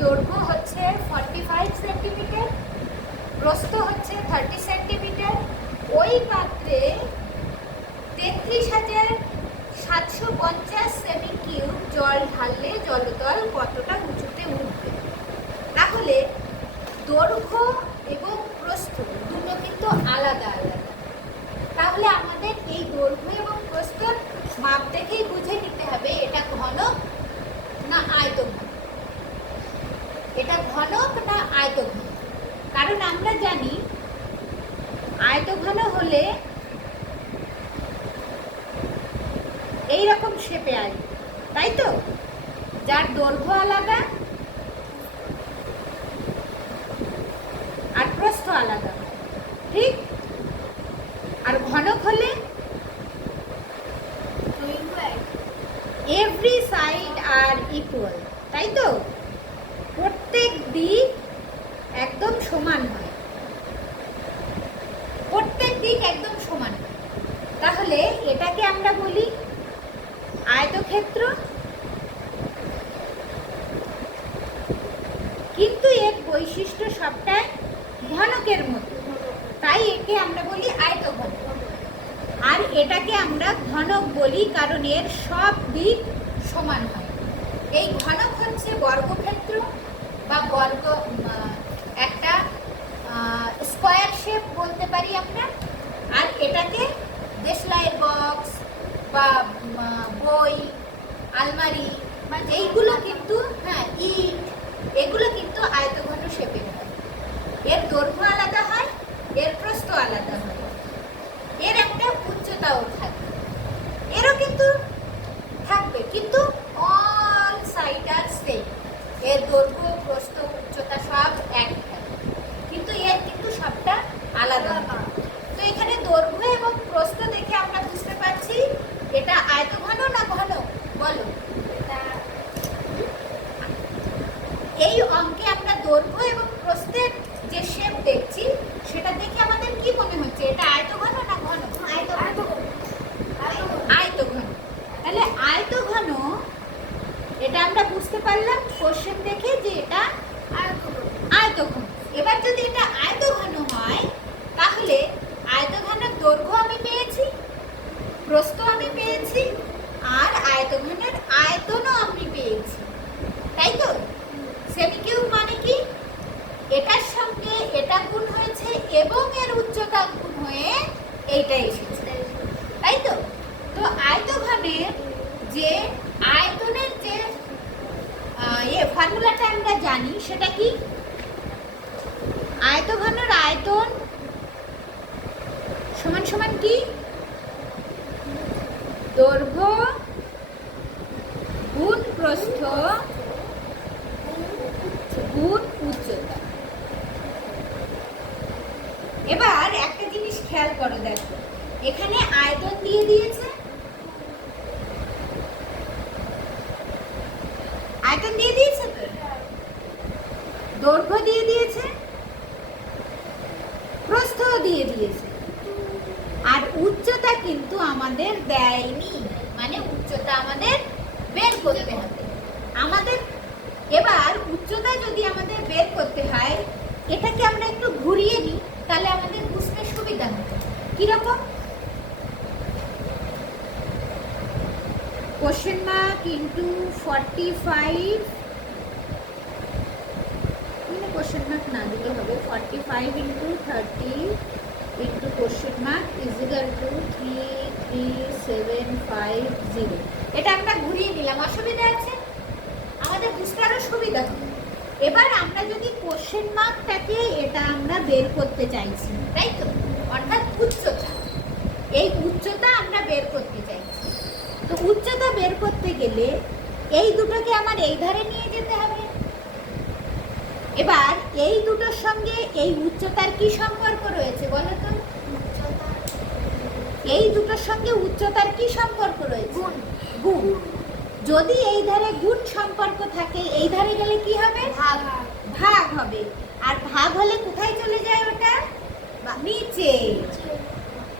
দৈর্ঘ্য হচ্ছে 45 সেন্টিমিটার, প্রস্থ হচ্ছে 30 সেন্টিমিটার। ওই পাত্রে 33,750 সেমি কিউব জল ঢাললে জলতল কতটা উঁচুতে উঠবে? তাহলে দৈর্ঘ্য এবং প্রস্থ দুটো কিন্তু আলাদা আলাদা। তাহলে আমাদের এই দৈর্ঘ্য এবং প্রস্থের মাপ দেখেই বুঝে নিতে হবে এটা ঘনক না আয়তঘন, এটা ঘনক না আয়তঘন। কারণ আমরা জানি আয়তঘন হলে এই রকম শেপে আসবে, তাই তো? যার দৈর্ঘ্য আলাদা আর প্রস্থ আলাদা, ঠিক? আর ঘনক হলে এভরি সাইড আর ইকুয়াল, তাই তো? প্রত্যেক দিক একদম সমান হয়, প্রত্যেক দিক একদম সমান হয়। তাহলে এটাকে আমরা বলি আয়তক্ষেত্র। কিন্তু এর বৈশিষ্ট্য সবটাই ঘনকের মতো, তাই একে আমরা বলি আয়তঘন। আর এটাকে আমরা ঘনক বলি কারণ এর সব দিক সমান হয়। এই ঘনক হচ্ছে বর্গক্ষেত্র বা একটা স্কোয়ার শেপ বলতে পারি আমরা। আর এটাকে দেশলাইয়ের বক্স বা বই, আলমারি বা এইগুলো কিন্তু ইট, এগুলো কিন্তু আয়তঘন শেপের হয়। এর দৈর্ঘ্য আলাদা হয়, এর প্রস্থ আলাদা হয়, এর একটা উচ্চতাও থাকে, এরও কিন্তু থাকবে, কিন্তু অল সাইড আর সেম। এর দৈর্ঘ্য, প্রস্থ, উচ্চতা সব এক থাকে, কিন্তু এর কিন্তু সবটা আলাদা। তো এখানে দৈর্ঘ্য এবং প্রস্থ দেখে আমরা বুঝতে পারছি এটা আয়তঘন না ঘন, বলো? এই অঙ্কে আমরা দৈর্ঘ্য এবং প্রস্থের যে শেপ দেখছি সেটা দেখে আমাদের কি মনে হচ্ছে, এটা আয়তঘন না ঘন? আয়তঘন। তাহলে আয়তঘন এটা আমরা বুঝতে পারলাম কোশ্চেন দেখে যে এটা আয়তঘন। এবার যদি এটা আয়তঘন হয় তাহলে আয়তঘনের দৈর্ঘ্য আমি পেয়েছি, প্রস্থ আমি পেয়েছি, আর আয়তঘনের আয়তনও আমি পেয়েছি, তাই তো? সেমিকিউব মানে কি? এটার সঙ্গে এটা গুণ হয়েছে এবং এর উচ্চতা গুণ হয়ে এইটা এসেছে, তাই তো? তো আয়তঘনের যে আয়তনের যে ফর্মুলাটা আমরা জানি সেটা কি? আয়তঘনের আয়তন সমান সমান কি? দৈর্ঘ্য গুণ প্রস্থ গুণ উচ্চতা। এবার একটা জিনিস খেয়াল করো, দেখো এখানে আয়তন দিয়ে দিয়েছে, আয়তন দিয়ে দিয়েছে তো, দৈর্ঘ্য দিয়ে দিয়েছে, প্রস্থও দিয়ে দিয়েছে, আর উচ্চতা কিন্তু আমাদের দেয়নি, মানে উচ্চতা আমাদের বের করতে হবে আমাদের। এবার উচ্চতা যদি আমাদের বের করতে হয়, এটাকে আমরা একটু ঘুরিয়ে নিই, তাহলে আমাদের বুঝতে সুবিধা হবে। কিরকম? Question mark into 45, question mark না দিলে হবে 45 into 30 into question mark is equal to 33750। এটা আমরা ঘুরিয়ে নিলাম, অসুবিধা আছে? আমাদের বুঝতে আরো সুবিধা হবে। এবার আমরা যদি কোশ্চেন মার্কটাকে এটা আমরা বের করতে চাইছি, তাই তো? অর্থাৎ উচ্চতা, এই উচ্চতা আমরা বের করতে চাইছি। তো উচ্চতা বের করতে গেলে এই দুটোকে আমার এই ধারে নিয়ে যেতে হবে। এবার এই দুটোর সঙ্গে এই উচ্চতার কি সম্পর্ক রয়েছে বলো তো? এই দুটোর সঙ্গে উচ্চতার কি সম্পর্ক রয়েছে? গুণ। যদি এই ধারে গুণ সম্পর্ক থাকে, এই ধারে গেলে কি হবে? ভাগ হবে। আর ভাগ হলে কোথায় চলে যায় ওটা? নিচে।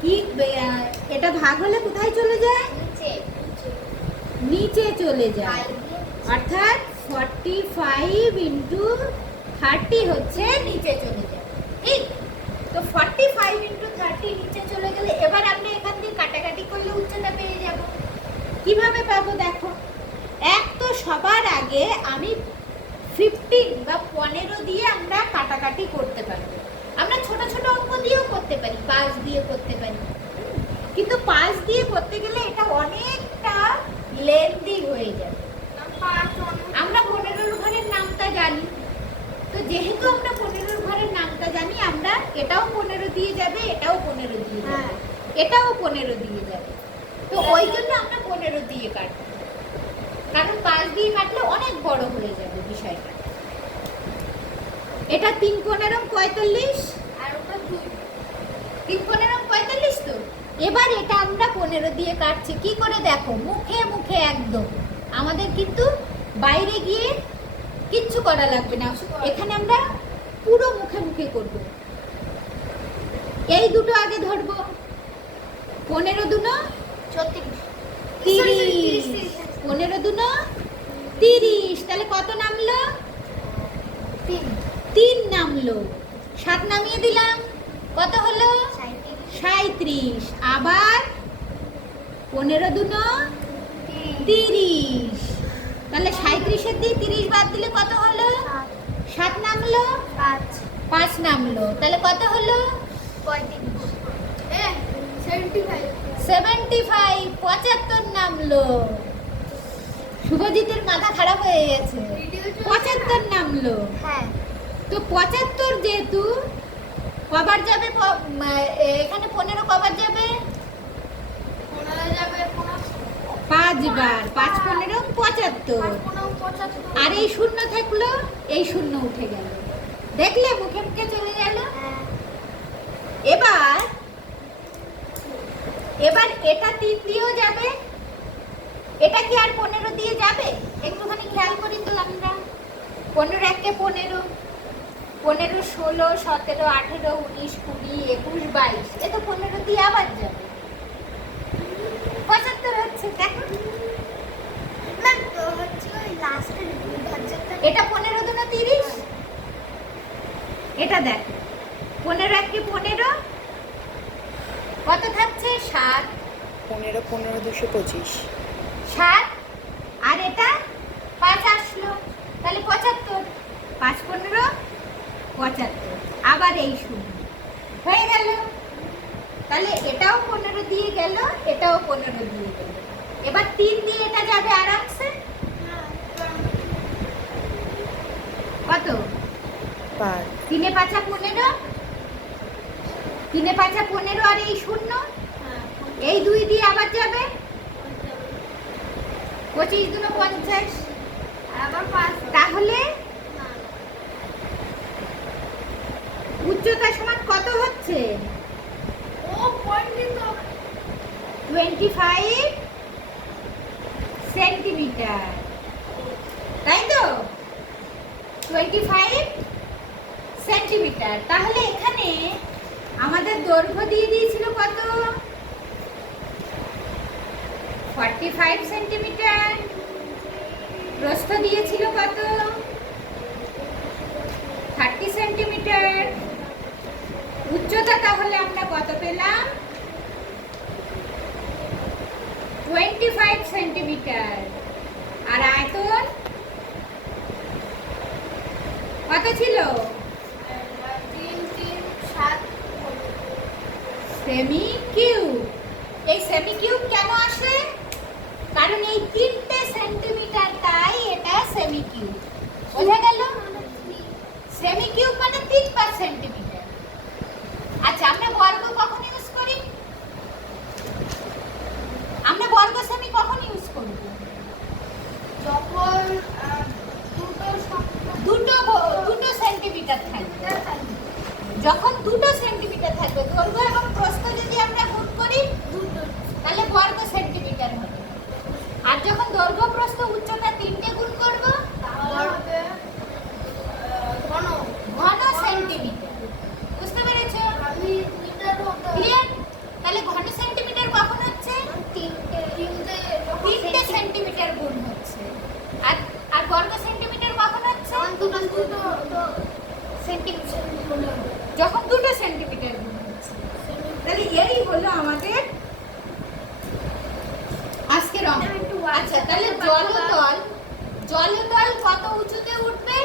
কি এটা ভাগ হলে কোথায় চলে যায়? নিচে চলে যায়। অর্থাৎ 45 ইন্টু 30 হচ্ছে নিচে চলে যাবে, ঠিক? তো 45 ইন্টু 30 নিচে চলে গেলে এবার আমরা এখান দিয়ে কাটাকাটি করলে উচ্চতা পেয়ে যাব। কিভাবে পাবো দেখো, এক তো সবার আগে আমি 15 বা 15 দিয়ে আমরা কাটাকাটি করতে পারবো। আমরা ছোট ছোট অঙ্ক দিয়েও করতে পারি, 5 দিয়ে করতে পারি, কিন্তু 5 দিয়ে করতে গেলে এটা অনেকটা লেন্দি হয়ে যাবে। আমরা 15 ঘরের নামটা জানি, তো যেহেতু আমরা 15 ঘরের নামটা জানি, আমরা এটাও 15 দিয়ে যাবে, এটাও 15 দিয়ে যাবে, এটাও 15 দিয়ে যাবে। তো ওই জন্য আমরা 15 দিয়ে কাটবো, কারণ 5 দিয়ে কাটলে অনেক বড় হয়ে যাবে বিষয়টা। এটা 3 15 45 আর ওটা 2 3 15 45 তো। এবার এটা আমরা 15 দিয়ে কাটছি কি করে দেখো, মুখে মুখে একদম, আমাদের কিন্তু বাইরে গিয়ে কিচ্ছু করা লাগবে না, এখানে আমরা পুরো মুখে মুখে করব। এই দুটো আগে ধরবো, 15 দুনো 30, 15 দুনো 30, তাহলে কত নামলো? 3 নামলো। 7 নামিয়ে দিলাম, কত হলো? 37। আবার 15 দুনো 30, তাহলে 37-এর দিয়ে 30 বাদ দিলে কত হলো? 7 নামলো, 5 নামলো, তাহলে কত হলো? 75 75 নামলো। শুভজিতের মাথা খারাপ হয়ে গেছে, 75 নামলো। তো 75 যেহেতু কবার যাবে, এখানে 15 কবার যাবে? 5 বার, 5 15 75। আর এই শূন্য থাকলো, এই শূন্য উঠে গেল, দেখলে মুখে মুখে চলে গেল। এবার এটা 3 দিয়েও যাবে, এটা কি আর 15 দিয়ে যাবে? একটুখানি খেয়াল করি তো আমরা, 15 একে 15, 15 16 17 18 19 20 21 22, এ তো 15 দিয়ে আবার যাবে, 75 হচ্ছে। দেখো এটা 15 দুনো 30, এটা দেখো 15 একে 15, কত থাকছে? 7 15 15 225, 7, আর এটা 5 আসলো, তাহলে 75, 5 15 75, আবার এই শূন্য হয়ে গেল। তাহলে এটাও 15 দিয়ে গেল, এটাও 15 দিয়ে গেল। এবার 3 দিয়ে এটা যাবে আরামসে, কত? 5 3 এ 5 15, 3 এ 5 15, আর এই শূন্য, এই 2 দিয়ে আবার যাবে, 25 দুনো 50, আবার 5, তাহলে উচ্চতা সমান কত হচ্ছে? 25 সেন্টিমিটার, তাই তো? 25 সেন্টিমিটার। তাহলে এখানে আমাদের দৈর্ঘ্য দিয়ে দিয়েছিল কত? 45 সেন্টিমিটার। প্রস্থ দিয়েছিল কত? 30 সেন্টিমিটার। উচ্চতা তাহলে আমরা কত পেলাম? 25 সেন্টিমিটার। আর আয়তন কত ছিল? 3 3 7 সেমি কিউব। এই সেমি কিউব কেন আসে? কারণ এই 3টে সেন্টিমিটার, তাই এটা সেমি কিউব। বোঝা গেল? সেমি কিউব মানে 3 সেন্টিমিটার। আচ্ছা, আমরা বর্গ কখন ইউজ করি? আমরা বর্গ সেমি কখন ইউজ করব? যখন দুটো সেন্টিমিটার থাকবে। যখন 2 সেন্টিমিটার থাকবে, দৈর্ঘ্য এবং প্রস্থ যদি আমরা গুণ করি তাহলে বর্গ সেন্টিমিটার হবে। আর যখন দৈর্ঘ্য প্রস্থ উচ্চতা 3টে গুণ করব তাহলে হবে ঘন সেন্টিমিটার। বুঝতে পেরেছো? আমি মিটার বলতে ক্লিয়ার? তাহলে ঘন সেন্টিমিটার কখন হচ্ছে? 3টে 3টে সেন্টিমিটার গুণ হচ্ছে। আর বর্গ সেন্টিমিটার সেন্টিমিটার। যখন 2 সেন্টিমিটার গুণ হচ্ছে। তাহলে এই হলো আমাদের আজকের অঙ্ক। আচ্ছা, তাহলে জলতল কত উঁচুতে উঠবে?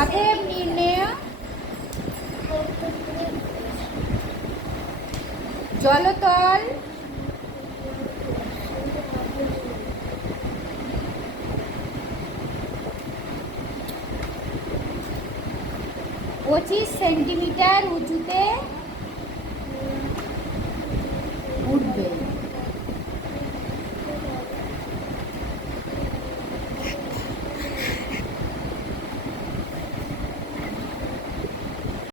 অতএব নির্ণয় জলতল পঁচিশ সেন্টিমিটার উঁচুতে